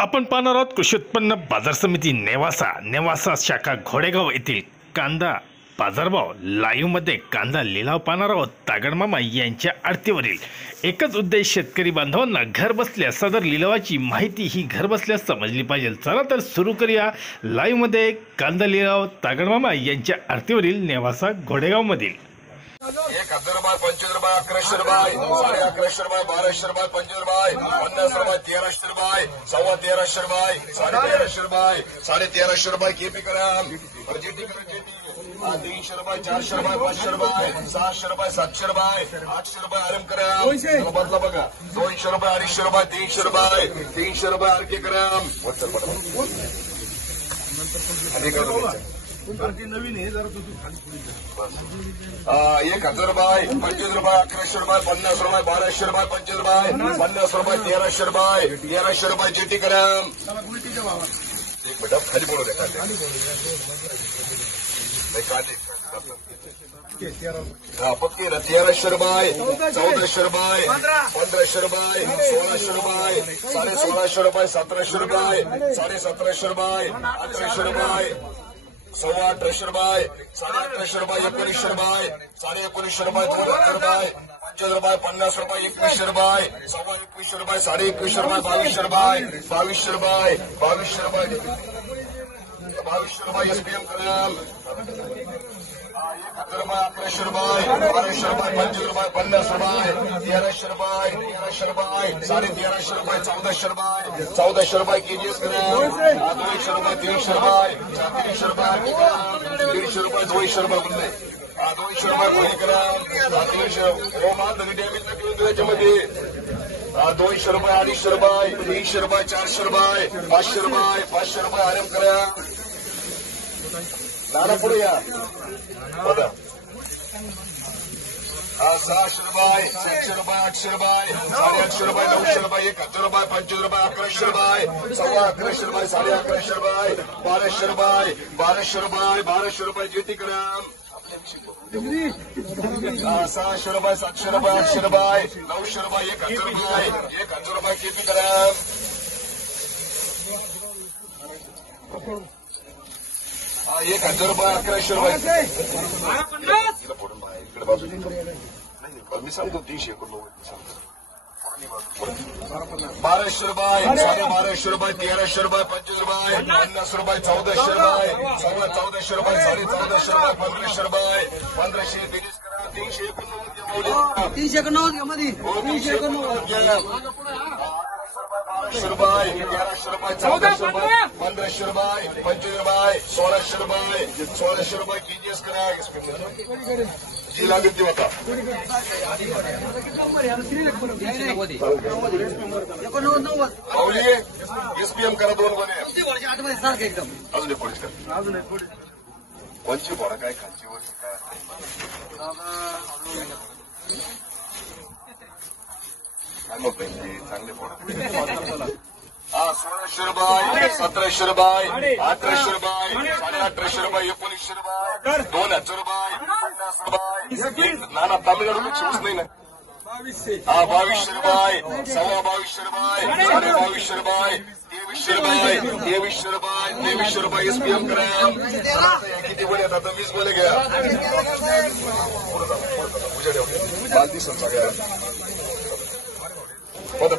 आपण पाहणार आहोत कृषी उत्पन्न बाजार समिती नेवासा शाखा घोडेगाव येथील कांदा बाजारभाव लाईव्हमध्ये कांदा लिलाव पाहणार आहोत। तागडमामा यांच्या आडतीवरील एकच उद्देश शेतकरी बांधवांना घर बसल्या सदर लिलावाची माहिती ही घर बसल्या समजली पाहिजे। चला तर सुरू करूया लाईव्हमध्ये कांदा लिलाव तागडमामा यांच्या आडतीवरील नेवासा घोडेगाव मधील 1000 रुपये 25 रुपये 1100 रुपये 1150 रुपये 1200 रुपये 25 रुपये 50 रुपये 1300 रुपये 1350 रुपये 1350 रुपये 1350 रुपये केपी ग्राम जेटी 300 रुपये 400 रुपये 500 रुपये 600 रुपये 700 रुपये 800 रुपये आरएम ग्राम बदला बघा 200 रुपये 250 रुपये 300 रुपये 300 रुपये आरके ग्राम नवीन आहे जरा 1000 रुपये 25 रुपये 1100 रुपये 50 रुपये 1200 रुपये 25 रुपये 50 रुपये 1300 रुपये 1300 रुपये जेटी ग्राम एक मिनट खाली बोलो देखा पक्की 1300 रुपये 1400 रुपये 1500 रुपये 1600 रुपये 1650 रुपये 1700 रुपये 1750 रुपये 1800 रुपये 1800 रुपये 1800 रुपये 1900 रुपये 1900 रुपये 2000 रुपये 50 रुपये 50 रुपये 2100 रुपये 2100 रुपये 2150 रुपये 2200 रुपये 2200 रुपये 2200 रुपये एसपीएम ग्राम 1000 रुपये 1100 रुपये 1200 रुपये 25 रुपये 50 रुपये 1300 रुपये 1300 रुपये 1350 रुपये 1400 रुपये केजीएस ग्राम 200 रुपये 300 रुपये 300 रुपये 150 रुपये 200 रुपये बोलले 200 रुपये कोणी ग्राम 300 रोमान तरी डॅमेज नक्की त्याच्यामध्ये 200 रुपये 250 रुपये 300 रुपये 400 रुपये 500 रुपये 500 रुपये आराम करा नाना पुढे या बघा 600 रुपये 700 रुपये 800 रुपये 850 रुपये 900 रुपये 1000 रुपये 25 रुपये 1100 रुपये 1150 रुपये 1150 रुपये 1200 रुपये 1200 रुपये जेटी ग्राम 600 रुपये 700 रुपये 800 रुपये 900 रुपये 1000 रुपये केपी ग्राम 1000 रुपये 1100 रुपये मी सांगतो 300 1200 रुपये 1250 रुपये 1300 रुपये 25 रुपये 50 रुपये 1400 रुपये 1400 रुपये 1450 रुपये 1500 रुपये 1500 389 मध्ये 1200 रुपये 1100 रुपये 1400 रुपये 1500 रुपये 25 रुपये 1600 रुपये केजीएस करा जी लागत ती बघा एसपीएम करा 2 बने अजून एक करा कोणची बोरा काय खालची वर चांगले बोरा 1600 रुपये 1700 रुपये 1800 रुपये 1850 रुपये 1900 रुपये 2000 रुपये 50 रुपये नाना तामिळनाडू चिप्स नाही ना 2200 रुपये 2250 रुपये 2200 रुपये 2300 रुपये 2300 रुपये एसपीएम ग्राम किती बोले आता 20 बोले घ्या बालदी संसार 1000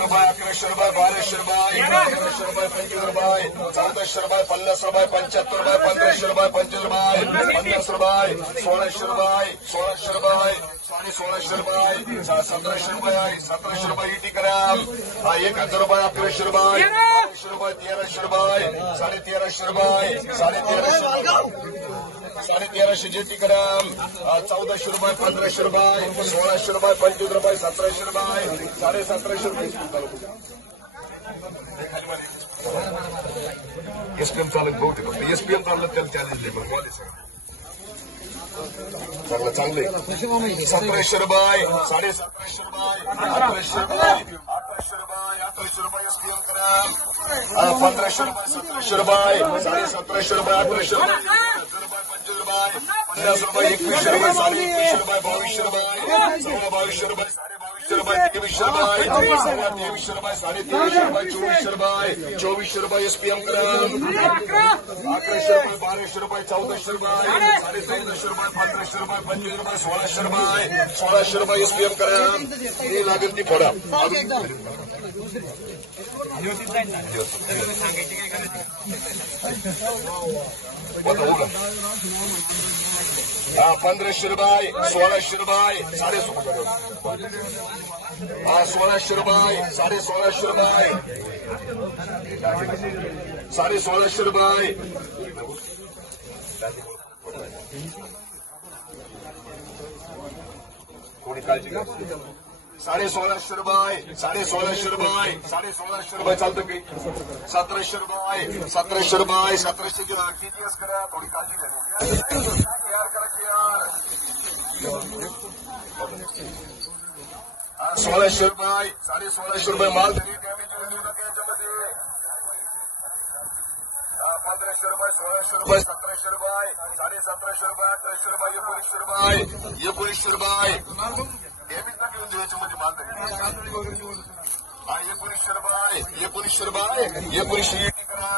रुपये 1100 रुपये 1200 रुपये 1300 रुपये 25 रुपये 1400 रुपये 50 रुपये 75 रुपये 1500 रुपये 25 रुपये 50 रुपये 1600 रुपये 1600 रुपये 1650 रुपये 1700 रुपये 1700 रुपये ईटी ग्राम 1000 रुपये 1100 रुपये 1200 रुपये 1300 रुपये 1350 रुपये 1350 जेटी ग्राम 1400 रुपये 1500 रुपये 1600 रुपये 25 रुपये 1700 रुपये 1750 रुपये एसपीएम चालत बहुतेक एसपीएम चाललं त्याला चॅलेंज नाही मग चांगलं चांगले 1700 रुपये 1750 रुपये 1800 रुपये 1800 रुपये एसपीएम करा 1500 रुपये 1700 रुपये 1750 रुपये 1800 रुपये 50 रुपये 2100 रुपये 2100 रुपये 2200 रुपये 2200 रुपये रुपये 2300 रुपये 2300 रुपये 2350 रुपये 2400 रुपये 2400 रुपये एसपीएम करा 1100 रुपये 1200 रुपये 1400 रुपये 1450 रुपये 1500 रुपये 25 रुपये 1600 रुपये एसपीएम करा ती लागेल ती फोडा हा 1500 रुपये 1600 रुपये 1600 रुपये 1650 रुपये 1650 रुपये कोणी काळजी घ्या 1650 रुपये 1650 रुपये 1650 रुपये चालतं की 1700 रुपये 1700 रुपये 1700 ची टीटीएस करा थोडी काळजी घ्या तयार करा तयार 1600 रुपये 1650 रुपये माल तरी डॅमेज येऊ नका याच्यामध्ये 1500 रुपये 1600 रुपये 1700 रुपये 1750 रुपये 1800 रुपये 1900 रुपये डेबिट ना घेऊन देऊ याच्यामध्ये माल तरी 1900 रुपये 1900 रुपये 1900 करा